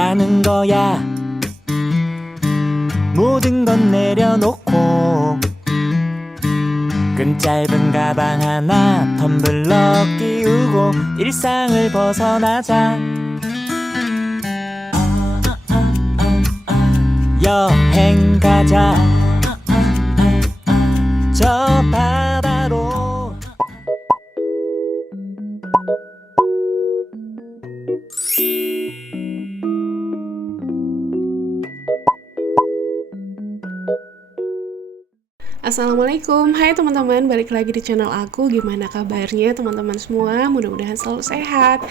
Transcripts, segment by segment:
하는 거야. 모든 건 내려놓고 끈 짧은 가방 하나 텀블러 끼우고 일상을 벗어나자. 여행 가자. 저 바다로. Assalamualaikum, hai teman-teman, balik lagi di channel aku. Gimana kabarnya teman-teman semua? Mudah-mudahan selalu sehat.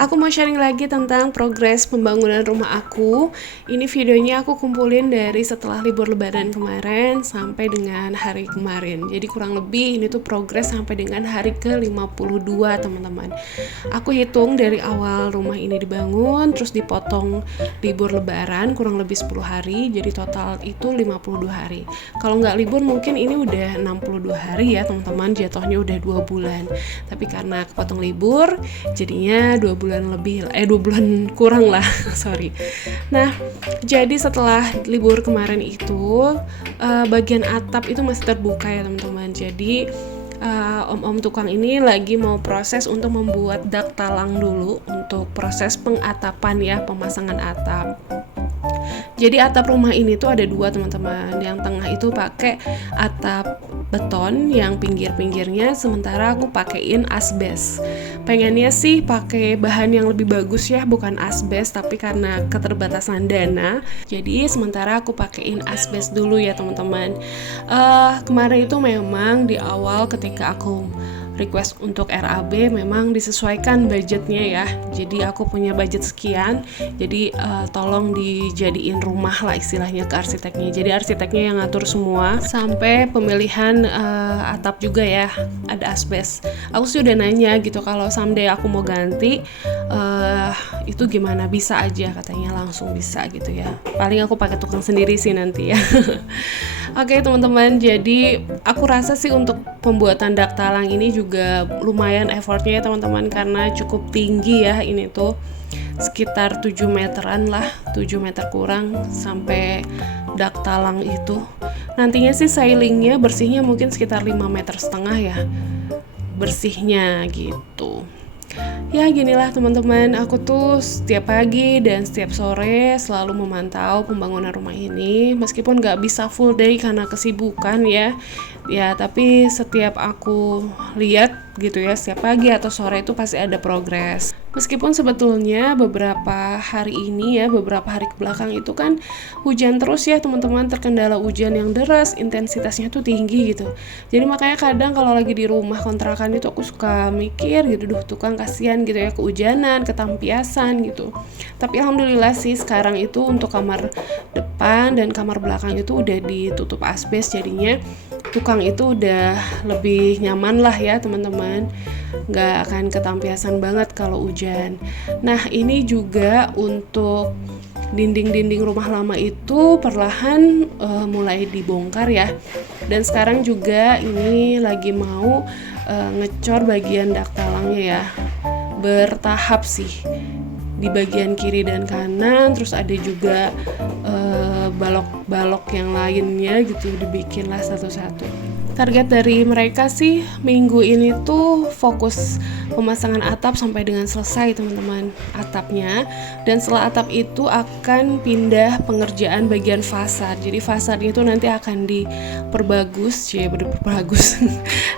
Aku mau sharing lagi tentang progres pembangunan rumah aku. Ini videonya aku kumpulin dari setelah libur lebaran kemarin sampai dengan hari kemarin. Jadi kurang lebih ini tuh progres sampai dengan hari ke-52 teman-teman. Aku hitung dari awal rumah ini dibangun, terus dipotong libur lebaran kurang lebih 10 hari, jadi total itu 52 hari. Kalau nggak libur mungkin ini udah 62 hari ya teman-teman, jatuhnya udah 2 bulan. Tapi karena kepotong libur, jadinya 2 bulan lebih, 2 bulan kurang lah, sorry. Nah, jadi setelah libur kemarin itu, bagian atap itu masih terbuka ya teman-teman. Jadi, om-om tukang ini lagi mau proses untuk membuat dak talang dulu untuk proses pengatapan ya, pemasangan atap. Jadi atap rumah ini tuh ada 2 teman-teman. Yang tengah itu pakai atap beton yang pinggir-pinggirnya, sementara aku pakein asbes. Pengennya sih pakai bahan yang lebih bagus ya, bukan asbes, tapi karena keterbatasan dana, jadi sementara aku pakein asbes dulu ya teman-teman. Kemarin itu memang di awal ketika aku request untuk RAB memang disesuaikan budgetnya ya. Jadi aku punya budget sekian, jadi tolong dijadiin rumah lah istilahnya ke arsiteknya. Jadi arsiteknya yang ngatur semua sampai pemilihan atap juga ya, ada asbes. Aku sih udah nanya gitu, kalau someday aku mau ganti itu gimana, bisa aja katanya, langsung bisa gitu ya. Paling aku pakai tukang sendiri sih nanti ya. Oke teman-teman, jadi aku rasa sih untuk pembuatan dak talang ini juga lumayan effortnya ya teman-teman, karena cukup tinggi ya, ini tuh sekitar 7 meteran lah, 7 meter kurang sampai dak talang itu. Nantinya sih sailingnya, bersihnya mungkin sekitar 5,5 meter ya bersihnya gitu. Ya ginilah teman-teman, aku tuh setiap pagi dan setiap sore selalu memantau pembangunan rumah ini. Meskipun gak bisa full day karena kesibukan ya, tapi setiap aku lihat gitu ya, setiap pagi atau sore itu pasti ada progres. Meskipun sebetulnya beberapa hari ini ya, beberapa hari kebelakang itu kan hujan terus ya teman-teman, terkendala hujan yang deras, intensitasnya tuh tinggi gitu. Jadi makanya kadang kalau lagi di rumah kontrakan itu aku suka mikir gitu, duh tukang kasihan gitu ya, kehujanan, ketampiasan gitu. Tapi alhamdulillah sih sekarang itu untuk kamar depan dan kamar belakang itu udah ditutup asbes, jadinya tukang itu udah lebih nyaman lah ya teman-teman, nggak akan ketampiasan banget kalau hujan. Nah ini juga untuk dinding-dinding rumah lama itu perlahan mulai dibongkar ya, dan sekarang juga ini lagi mau ngecor bagian dak talangnya ya, bertahap sih, di bagian kiri dan kanan, terus ada juga balok-balok yang lainnya gitu, dibikinlah satu-satu. Target dari mereka sih minggu ini tuh fokus pemasangan atap sampai dengan selesai teman-teman atapnya, dan setelah atap itu akan pindah pengerjaan bagian fasad. Jadi fasad itu nanti akan diperbagus ya, berbagus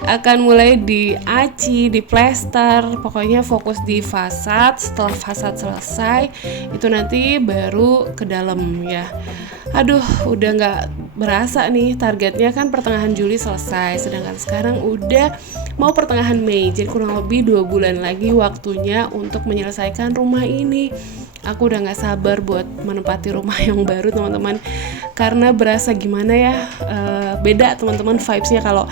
akan mulai diaci, diplester, pokoknya fokus di fasad. Setelah fasad selesai itu nanti baru ke dalam ya. Aduh, udah nggak berasa nih, targetnya kan pertengahan Juli selesai, sedangkan sekarang udah mau pertengahan Mei, jadi kurang lebih 2 bulan lagi waktunya untuk menyelesaikan rumah ini. Aku udah gak sabar buat menempati rumah yang baru teman-teman, karena berasa gimana ya, beda teman-teman vibes-nya kalau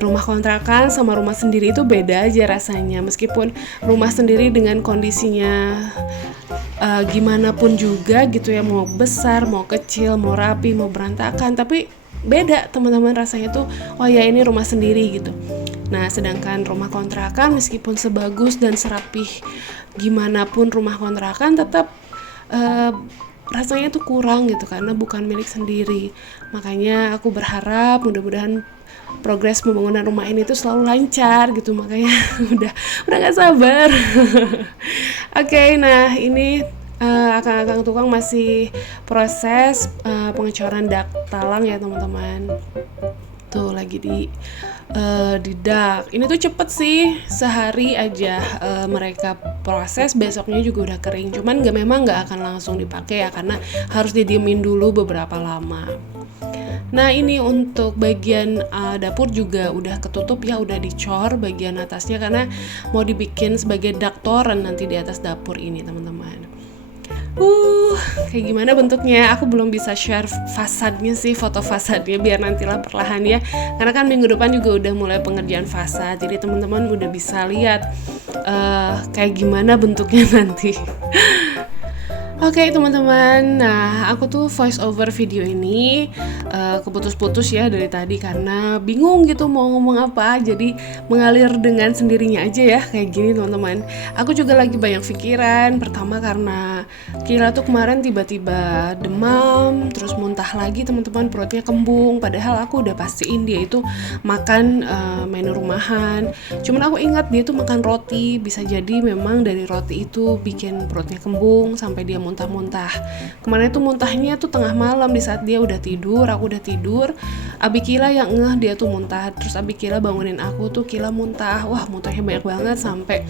rumah kontrakan sama rumah sendiri itu beda aja rasanya. Meskipun rumah sendiri dengan kondisinya gimana pun juga gitu ya, mau besar, mau kecil, mau rapi, mau berantakan, tapi beda teman-teman rasanya tuh, oh ya ini rumah sendiri gitu. Nah sedangkan rumah kontrakan meskipun sebagus dan serapih gimana pun rumah kontrakan, tetap eh, rasanya tuh kurang gitu karena bukan milik sendiri. Makanya aku berharap mudah-mudahan progres pembangunan rumah ini tuh selalu lancar gitu, makanya udah gak sabar. Oke, nah ini akang-akang tukang masih proses pengecoran dak talang ya teman-teman. Tuh lagi di dak. Ini tuh cepet sih, sehari aja mereka proses, besoknya juga udah kering. Cuman memang nggak akan langsung dipakai ya, karena harus didiemin dulu beberapa lama. Nah ini untuk bagian dapur juga udah ketutup ya, udah dicor bagian atasnya karena mau dibikin sebagai dak toren nanti di atas dapur ini teman-teman. Kayak gimana bentuknya? Aku belum bisa share fasadnya sih, foto fasadnya, biar nantilah perlahan ya. Karena kan minggu depan juga udah mulai pengerjaan fasad, jadi teman-teman udah bisa lihat kayak gimana bentuknya nanti. Oke teman-teman, nah aku tuh voice over video ini keputus-putus ya dari tadi karena bingung gitu mau ngomong apa, jadi mengalir dengan sendirinya aja ya kayak gini teman-teman. Aku juga lagi banyak pikiran, pertama karena Kira tuh kemarin tiba-tiba demam, terus muntah lagi teman-teman, perutnya kembung, padahal aku udah pastiin dia itu makan menu rumahan. Cuman aku ingat dia tuh makan roti, bisa jadi memang dari roti itu bikin perutnya kembung sampai dia muntah-muntah. Kemarin tuh muntahnya tuh tengah malam di saat dia udah tidur, aku udah tidur. Abi Kila yang ngeh dia tuh muntah, terus Abi Kila bangunin aku tuh, Kila muntah. Wah, muntahnya banyak banget sampai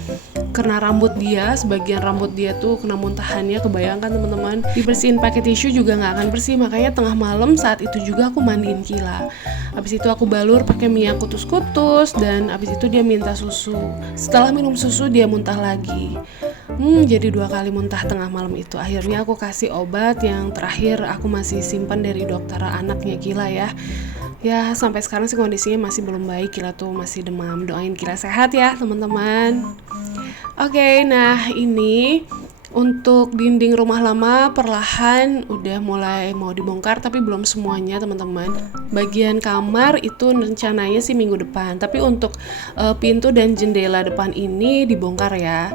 kena rambut dia, sebagian rambut dia tuh kena muntahannya, kebayangkan teman-teman. Dibersihin pakai tisu juga nggak akan bersih, makanya tengah malam saat itu juga aku mandiin Kila. Habis itu aku balur pakai minyak kutus-kutus dan habis itu dia minta susu. Setelah minum susu dia muntah lagi. Jadi 2 kali muntah tengah malam itu. Akhirnya aku kasih obat yang terakhir aku masih simpan dari dokter anaknya Kila ya. Ya sampai sekarang sih kondisinya masih belum baik, Kila tuh masih demam. Doain Kila sehat ya teman-teman. Oke, nah ini untuk dinding rumah lama perlahan udah mulai mau dibongkar, tapi belum semuanya teman-teman. Bagian kamar itu rencananya sih minggu depan, tapi untuk pintu dan jendela depan ini dibongkar ya.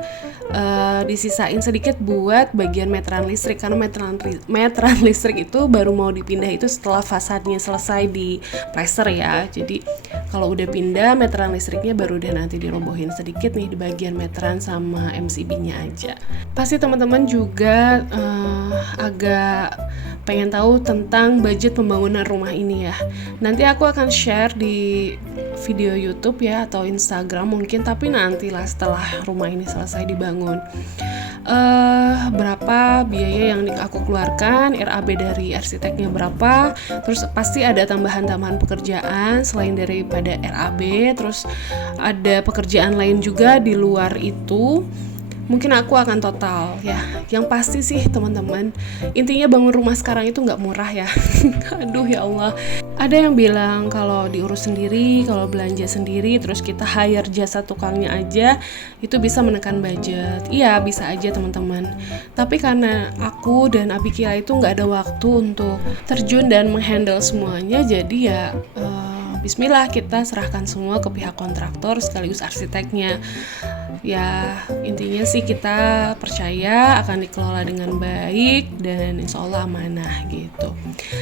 Disisain sedikit buat bagian meteran listrik, karena meteran listrik itu baru mau dipindah itu setelah fasadnya selesai di plaster ya. Jadi kalau udah pindah meteran listriknya baru deh nanti dirobohin sedikit nih di bagian meteran sama MCB-nya aja. Pasti teman-teman juga agak pengen tahu tentang budget pembangunan rumah ini ya. Nanti aku akan share di video YouTube ya atau Instagram mungkin, tapi nantilah setelah rumah ini selesai dibangun. Berapa biaya yang aku keluarkan, RAB dari arsiteknya berapa, terus pasti ada tambahan-tambahan pekerjaan selain daripada RAB, terus ada pekerjaan lain juga di luar itu. Mungkin aku akan total ya. Yang pasti sih teman-teman, intinya bangun rumah sekarang itu nggak murah ya. Aduh ya Allah. Ada yang bilang kalau diurus sendiri, kalau belanja sendiri, terus kita hire jasa tukangnya aja, itu bisa menekan budget. Iya bisa aja teman-teman. Tapi karena aku dan Abi Kila itu nggak ada waktu untuk terjun dan menghandle semuanya, jadi ya bismillah kita serahkan semua ke pihak kontraktor sekaligus arsiteknya. Ya intinya sih kita percaya akan dikelola dengan baik dan insya Allah amanah gitu.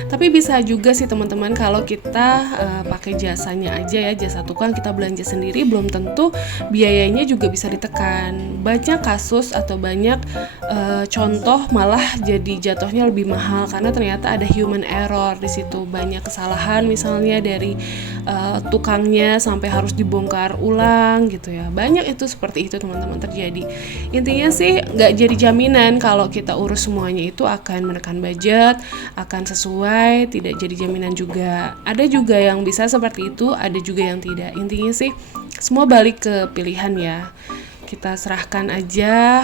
Tapi bisa juga sih teman-teman kalau kita pakai jasanya aja ya, jasa tukang, kita belanja sendiri belum tentu biayanya juga bisa ditekan. Banyak kasus atau banyak contoh malah jadi jatuhnya lebih mahal karena ternyata ada human error di situ, banyak kesalahan misalnya dari tukangnya sampai harus dibongkar ulang gitu ya. Banyak itu seperti itu teman-teman terjadi. Intinya sih nggak jadi jaminan kalau kita urus semuanya itu akan menekan budget, akan sesuai, tidak jadi jaminan juga. Ada juga yang bisa seperti itu, ada juga yang tidak. Intinya sih semua balik ke pilihan ya. Kita serahkan aja,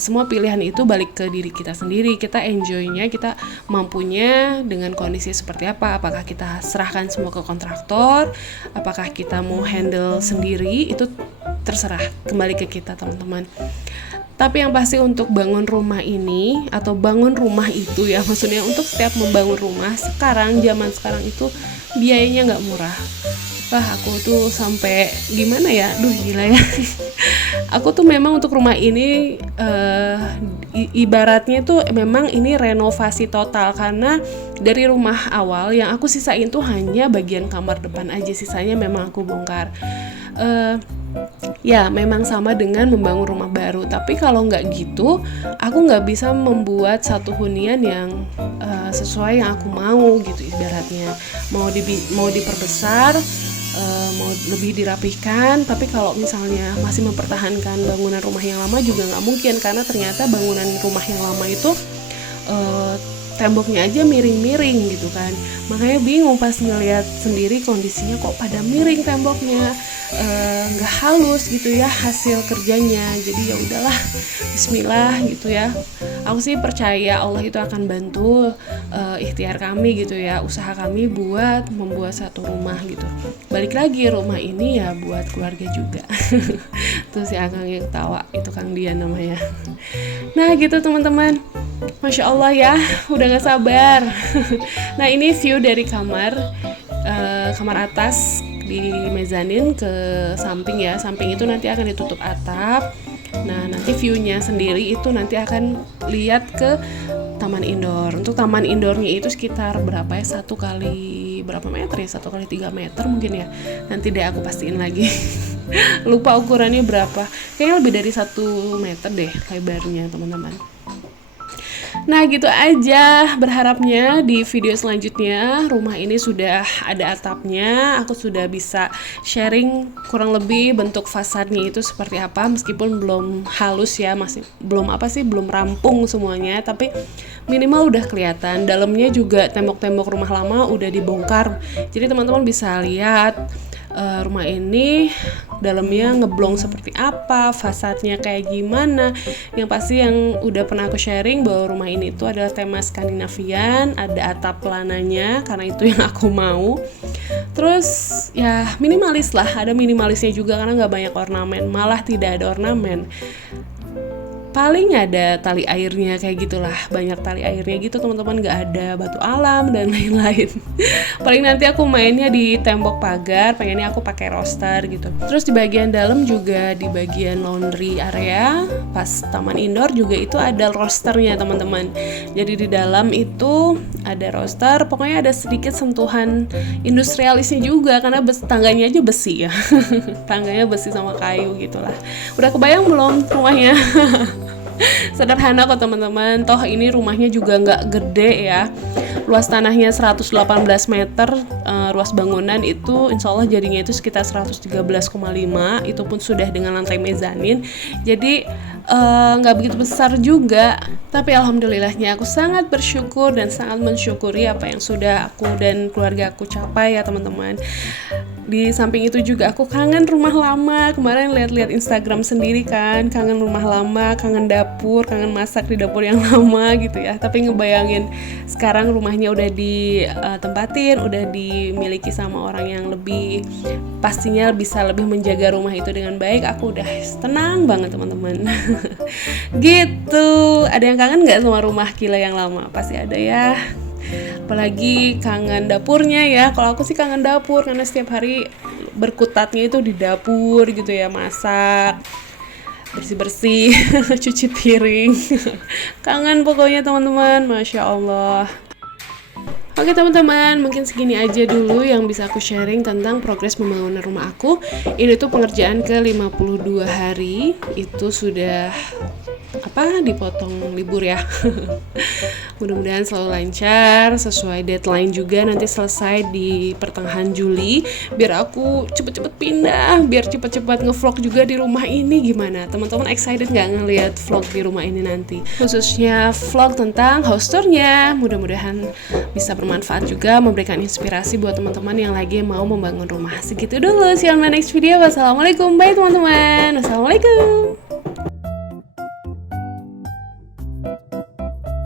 semua pilihan itu balik ke diri kita sendiri. Kita enjoy-nya, kita mampunya dengan kondisi seperti apa. Apakah kita serahkan semua ke kontraktor, apakah kita mau handle sendiri, itu terserah, kembali ke kita teman-teman. Tapi yang pasti untuk bangun rumah ini atau bangun rumah itu ya, maksudnya untuk setiap membangun rumah sekarang, zaman sekarang itu biayanya nggak murah. Wah aku tuh sampai gimana ya, gila ya. Aku tuh memang untuk rumah ini ibaratnya tuh memang ini renovasi total, karena dari rumah awal yang aku sisain tuh hanya bagian kamar depan aja, sisanya memang aku bongkar. Ya memang sama dengan membangun rumah baru, tapi kalau nggak gitu aku nggak bisa membuat satu hunian yang sesuai yang aku mau gitu. Ibaratnya mau diperbesar, mau lebih dirapihkan, tapi kalau misalnya masih mempertahankan bangunan rumah yang lama juga nggak mungkin, karena ternyata bangunan rumah yang lama itu temboknya aja miring-miring gitu kan. Makanya bingung pas ngeliat sendiri kondisinya kok pada miring temboknya, nggak halus gitu ya hasil kerjanya. Jadi ya udahlah, Bismillah gitu ya. Aku sih percaya Allah itu akan bantu ikhtiar kami gitu ya, usaha kami buat membuat satu rumah gitu. Balik lagi, rumah ini ya buat keluarga juga. Tuh si Akang yang tawa, itu Kang Dian namanya. Nah gitu teman-teman, Masya Allah ya, udah gak sabar. Nah ini view dari kamar atas di mezanin ke samping ya. Samping itu nanti akan ditutup atap. Nah nanti viewnya sendiri itu nanti akan lihat ke taman indoor. Untuk taman indoornya itu sekitar berapa ya, 1 kali berapa meter ya, 1 kali 3 meter mungkin ya. Nanti deh aku pastiin lagi. Lupa ukurannya berapa, kayaknya lebih dari 1 meter deh lebarnya teman-teman. Nah gitu aja, berharapnya di video selanjutnya rumah ini sudah ada atapnya, aku sudah bisa sharing kurang lebih bentuk fasadnya itu seperti apa, meskipun belum halus ya, masih belum rampung semuanya, tapi minimal udah kelihatan. Dalamnya juga tembok-tembok rumah lama udah dibongkar, jadi teman-teman bisa lihat rumah ini dalamnya ngeblong seperti apa, fasadnya kayak gimana. Yang pasti yang udah pernah aku sharing bahwa rumah ini tuh adalah tema Skandinavian, ada atap pelananya karena itu yang aku mau. Terus ya minimalis lah, ada minimalisnya juga karena nggak banyak ornamen, malah tidak ada ornamen. Paling ada tali airnya kayak gitulah, banyak tali airnya gitu teman-teman, nggak ada batu alam dan lain-lain. Paling nanti aku mainnya di tembok pagar, pengennya aku pakai roster gitu. Terus di bagian dalam juga, di bagian laundry area pas taman indoor juga itu ada rosternya teman-teman. Jadi di dalam itu ada roster, pokoknya ada sedikit sentuhan industrialisnya juga karena tangganya aja besi ya. Tangganya besi sama kayu gitulah. Udah kebayang belum rumahnya? Sederhana kok teman-teman, toh ini rumahnya juga nggak gede ya, luas tanahnya 118 meter, ruas bangunan itu insya Allah jadinya itu sekitar 113,5, itu pun sudah dengan lantai mezanin, jadi nggak begitu besar juga, tapi alhamdulillahnya aku sangat bersyukur dan sangat mensyukuri apa yang sudah aku dan keluarga aku capai ya teman-teman. Di samping itu juga aku kangen rumah lama. Kemarin lihat-lihat Instagram sendiri kan, kangen rumah lama, kangen dapur, kangen masak di dapur yang lama gitu ya. Tapi ngebayangin sekarang rumahnya udah ditempatin, udah dimiliki sama orang yang lebih pastinya bisa lebih menjaga rumah itu dengan baik. Aku udah tenang banget teman-teman. Gitu. Ada yang kangen nggak sama rumah Kila yang lama? Pasti ada ya. Apalagi kangen dapurnya ya. Kalau aku sih kangen dapur karena setiap hari berkutatnya itu di dapur gitu ya, masak, bersih-bersih, cuci piring. Kangen pokoknya teman-teman, Masya Allah. Oke teman-teman, mungkin segini aja dulu yang bisa aku sharing tentang progres pembangunan rumah aku. Ini tuh pengerjaan ke 52 hari, itu sudah dipotong libur ya. Mudah-mudahan selalu lancar, sesuai deadline juga, nanti selesai di pertengahan Juli, biar aku cepet-cepet pindah, biar cepet-cepet ngevlog juga di rumah ini. Gimana teman-teman, excited nggak ngelihat vlog di rumah ini nanti, khususnya vlog tentang house tour-nya? Mudah-mudahan bisa bermanfaat juga, memberikan inspirasi buat teman-teman yang lagi mau membangun rumah. Segitu dulu, see you on my next video. Wassalamualaikum, bye teman-teman. Wassalamualaikum.